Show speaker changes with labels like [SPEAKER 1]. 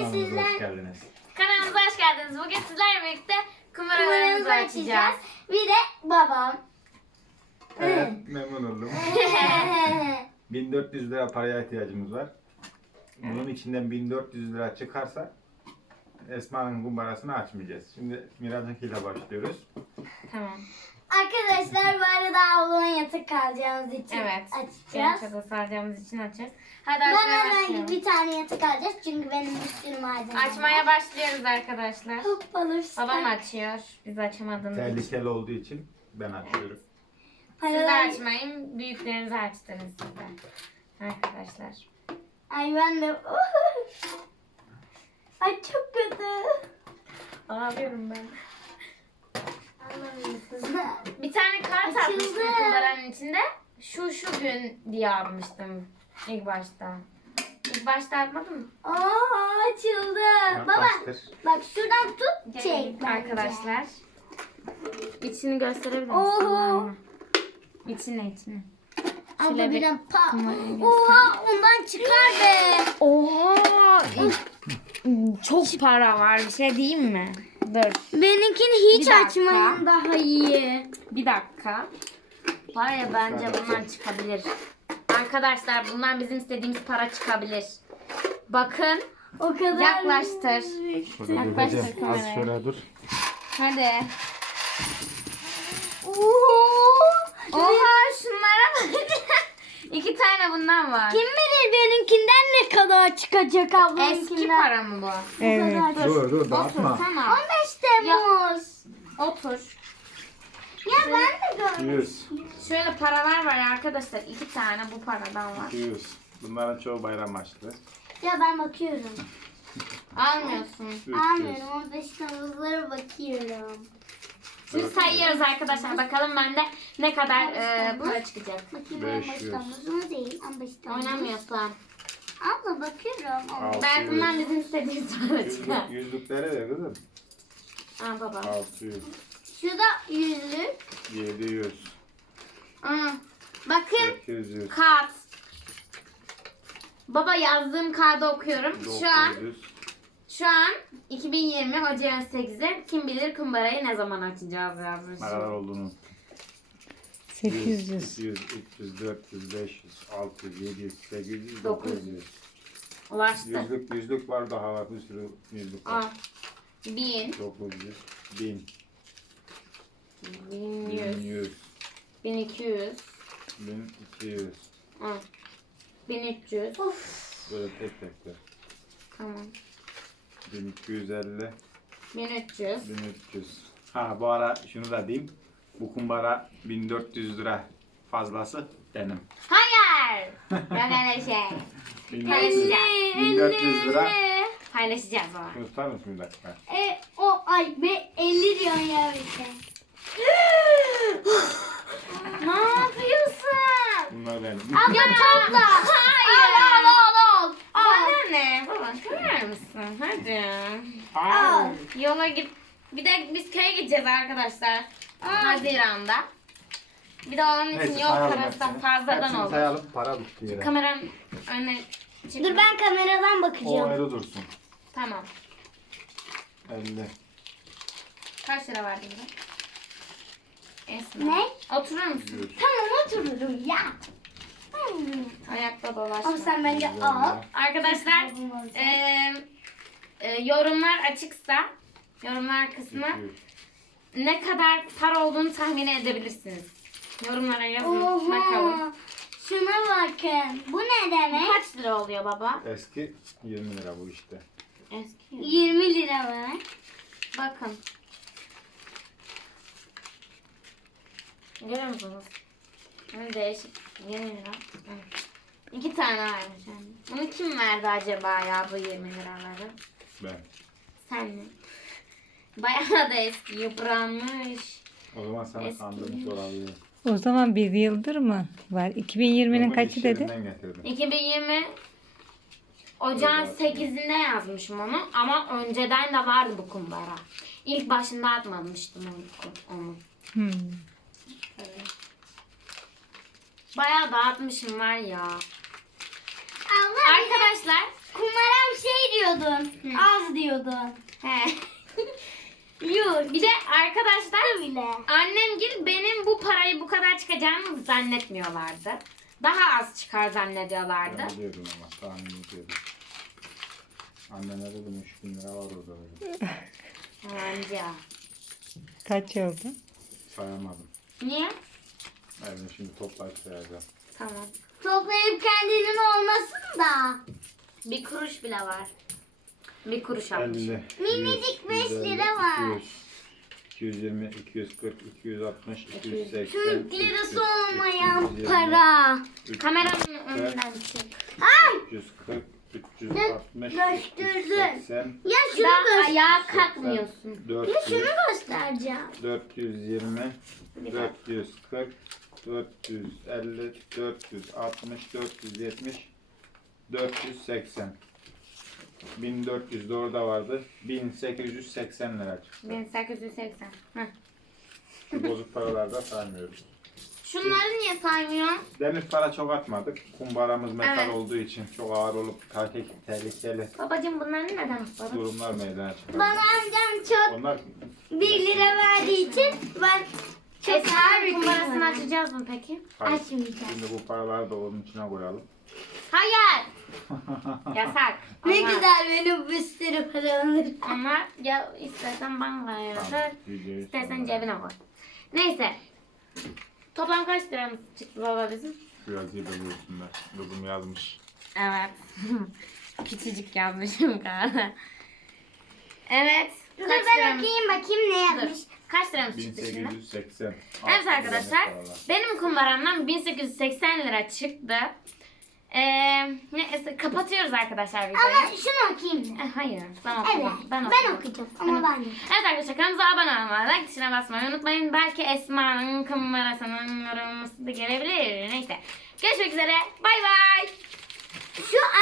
[SPEAKER 1] Bugün e sizler...
[SPEAKER 2] Kanalımıza hoş geldiniz. Bugün sizlerle birlikte kumaralarımızı açacağız. açacağız.
[SPEAKER 3] Bir de babam.
[SPEAKER 1] Evet, Hı. memnun oldum. 1400 lira paraya ihtiyacımız var. Bunun içinden 1400 lira çıkarsa Esma'nın kumarasını açmayacağız. Şimdi Miraz'ınkiyle başlıyoruz.
[SPEAKER 2] Tamam. Arkadaşlar bak. yatak alacağımız için evet, açacağız. Evet. Açacağız. Yatak için açacağız. Hadi ben hemen
[SPEAKER 3] bir tane yatak alacağız çünkü benim üstüm malzeme.
[SPEAKER 2] Açmaya var. başlıyoruz arkadaşlar.
[SPEAKER 3] Hop alırsak.
[SPEAKER 2] Babam açıyor. Biz açamadığımız için.
[SPEAKER 1] Tehlikeli olduğu için ben açıyorum.
[SPEAKER 2] Paralar... Evet. Siz de açmayın. Büyüklerinizi açtınız siz Arkadaşlar.
[SPEAKER 3] Ay ben de. Ay çok kötü.
[SPEAKER 2] Ağlıyorum ben. bir tane kart atmıştım içinde şu şu gün diye almıştım ilk başta. İlk başta atmadın mı?
[SPEAKER 3] Aa açıldı. Ya, Baba bastır. bak şuradan tut çek. Şey
[SPEAKER 2] arkadaşlar. Bence. İçini gösterebilir misin? Oho. Bana? İçine içine.
[SPEAKER 3] Abla bir an pa. Oha göstereyim. ondan çıkar be.
[SPEAKER 2] Oha. Oh. Çok Çık para var bir şey diyeyim mi?
[SPEAKER 3] Dur. Benimkini hiç açmayın daha iyi.
[SPEAKER 2] Bir dakika. Var ya bence bunlar çıkabilir. Arkadaşlar bunlar bizim istediğimiz para çıkabilir. Bakın. O kadar yaklaştır. Şey.
[SPEAKER 1] Yaklaştır. Hadi, hadi. Hadi. Az
[SPEAKER 2] Hadi. Oho. Oha şunlara İki tane bundan var.
[SPEAKER 3] Kim bilir benimkinden ne kadar çıkacak abla?
[SPEAKER 2] Eski para mı bu?
[SPEAKER 1] Evet. Dur dur dağıtma. Otursana.
[SPEAKER 2] 15
[SPEAKER 3] Temmuz. Ya, otur. Ya ben de gördüm.
[SPEAKER 2] 200. Şöyle paralar var arkadaşlar. iki tane bu paradan var.
[SPEAKER 1] 200. Bunların çoğu bayram maçtı.
[SPEAKER 3] Ya ben bakıyorum.
[SPEAKER 2] Almıyorsun.
[SPEAKER 3] Almıyorum. O beşikamızlara bakıyorum.
[SPEAKER 2] Biz evet. sayıyoruz arkadaşlar. 100. Bakalım bende ne kadar 100. e, para e, çıkacak.
[SPEAKER 1] Bakayım 500. ben
[SPEAKER 3] başkanımız değil.
[SPEAKER 2] Oynamıyorsun.
[SPEAKER 3] Abla bakıyorum.
[SPEAKER 2] Abla. 6, ben 100. bundan bizim istediğimiz para çıkar.
[SPEAKER 1] Yüzlükleri de kızım. Aa baba. 600.
[SPEAKER 3] Şurada 100'lük.
[SPEAKER 1] Yedi yüz.
[SPEAKER 2] Hmm. bakın. Kart. Baba yazdığım kartı okuyorum. 900. Şu an. Şu an 2020 Ocağın 8'e. Kim bilir kumbarayı ne zaman açacağız yazmış.
[SPEAKER 1] Neler olduğunu. 800. 100, 200, 300, 400, 500, 600, 700, 800, 900. Ulaştı. Yüzlük, yüzlük var daha var. Bir sürü yüzlük var. Aa, 10. 1000. 900. 1000.
[SPEAKER 2] 1100. 1200. 1200. 1300. Of.
[SPEAKER 1] Böyle tek tek Tamam. 1250.
[SPEAKER 2] 1300.
[SPEAKER 1] 1300. Ha bu ara şunu da diyeyim. Bu kumbara 1400 lira fazlası benim.
[SPEAKER 2] Hayır. Yok öyle şey.
[SPEAKER 3] 1400, 1400,
[SPEAKER 1] lira. 1400 lira.
[SPEAKER 2] Paylaşacağız ama.
[SPEAKER 1] Kurtar mısın bir dakika?
[SPEAKER 3] E, o ay be 50 lira ya bir şey. topla.
[SPEAKER 2] Hayır. Ol, ol, ol, ol. Al al al al. Bana ne? Baba misin? Hadi. Ay. Yola git. Bir de biz köye gideceğiz arkadaşlar. Al. Haziran'da. Bir de onun için Neyse, yol parası fazladan oldu. Sayalım
[SPEAKER 1] para bitti yere.
[SPEAKER 2] Kameram önüne
[SPEAKER 3] çıkma. Dur ben kameradan bakacağım.
[SPEAKER 1] O öyle dursun. Tamam. 50.
[SPEAKER 2] Kaç lira var burada? Esma. Ne? Oturur musun? Yürü.
[SPEAKER 3] Tamam otururum ya.
[SPEAKER 2] Ayakta dolaşma.
[SPEAKER 3] Ama oh, sen bence yorumlar. al.
[SPEAKER 2] Arkadaşlar e, e, yorumlar açıksa yorumlar kısmı İki. ne kadar par olduğunu tahmin edebilirsiniz. Yorumlara yazın Oha. bakalım.
[SPEAKER 3] Şuna bakın. Bu ne demek?
[SPEAKER 2] Kaç lira oluyor baba?
[SPEAKER 1] Eski 20 lira bu işte.
[SPEAKER 3] Eski yorum. 20 lira mı?
[SPEAKER 2] Bakın. Görüyor musunuz? Hı, değişik. 20 lira. Hı. İki tane varmış yani. Bunu kim verdi acaba ya bu 20 liraları? Ben. Sen mi? Bayağı da eski yıpranmış.
[SPEAKER 1] O zaman sana sandığımız olabilir.
[SPEAKER 4] O zaman bir yıldır mı var? 2020'nin kaçı dedi?
[SPEAKER 2] 2020 Ocağın 8'inde yazmışım onu ama önceden de vardı bu kumbara. İlk başında atmamıştım onu. onu. Hmm. Bayağı dağıtmışım var ya. Allah Arkadaşlar.
[SPEAKER 3] Kumara bir şey diyordun. Hı. Az diyordun. He.
[SPEAKER 2] Yok. bir de arkadaşlar bile. Annem annemgil benim bu parayı bu kadar çıkacağını zannetmiyorlardı. Daha az çıkar zannediyorlardı. Ben
[SPEAKER 1] diyordum ama tahmin ediyordum. Annene dedim 3 bin lira var orada.
[SPEAKER 2] Bence.
[SPEAKER 4] Kaç oldu?
[SPEAKER 1] Sayamadım. Niye? Aynen şimdi toplayacağım.
[SPEAKER 2] Tamam.
[SPEAKER 3] Toplayıp kendinin olmasın da.
[SPEAKER 2] Bir kuruş bile var. Bir kuruş almış.
[SPEAKER 3] Minicik 5 lira, 200, lira var.
[SPEAKER 1] 220, 240, 260, 260 280.
[SPEAKER 3] Türk lirası 300, olmayan 220, para.
[SPEAKER 2] Kameranın önünden çık.
[SPEAKER 1] 340, 360,
[SPEAKER 3] 280. Ya şunu göster.
[SPEAKER 2] ya
[SPEAKER 3] şunu göstereceğim.
[SPEAKER 1] 420, 440, 450, 460, 470, 480. 1400 de orada vardı. 1880 lira.
[SPEAKER 2] 1880. Heh.
[SPEAKER 1] bozuk bozwnychologie... paralar da saymıyoruz.
[SPEAKER 3] Şunları Biz, niye saymıyor?
[SPEAKER 1] Demir para çok atmadık. Kumbaramız metal evet. olduğu için çok ağır olup karki, tehlikeli.
[SPEAKER 2] Babacım bunları neden atmadın?
[SPEAKER 1] Durumlar meydana çıkıyor.
[SPEAKER 3] Bana amcam çok Onlar... 1 lira verdiği evet. için ben Keser kumbarasını mi? açacağız mı peki? Açmayacağız. Şimdi
[SPEAKER 1] bu paraları da onun içine koyalım.
[SPEAKER 2] Hayır. Yasak.
[SPEAKER 3] Ama. Ne güzel benim bir sürü para
[SPEAKER 2] alır. Ama ya istersen bankaya yatır. Tamam, i̇stersen cebine koy. Neyse. Toplam kaç liramız çıktı baba bizim?
[SPEAKER 1] Biraz iyi bölüyorsun ben. Yolum yazmış.
[SPEAKER 2] Evet. Küçücük yazmışım galiba. Evet. Kaç Dur ben
[SPEAKER 3] okuyayım bakayım ne yazmış.
[SPEAKER 2] Kaç lira mı çıktı 1880. şimdi?
[SPEAKER 1] 1880.
[SPEAKER 2] Evet 6 arkadaşlar. Benim kumbaramdan 1880 lira çıktı. Ee, neyse, kapatıyoruz arkadaşlar videoyu.
[SPEAKER 3] Ama şunu okuyayım
[SPEAKER 2] mı? Hayır. Ben okuyacağım. Evet,
[SPEAKER 3] ben, ben okuyacağım ama ben okuyacağım.
[SPEAKER 2] Evet arkadaşlar kanalımıza abone olmayı, like dışına basmayı unutmayın. Belki Esma'nın kumbarasının yorulması da gelebilir. Neyse. Görüşmek üzere. Bay bay. Şu an.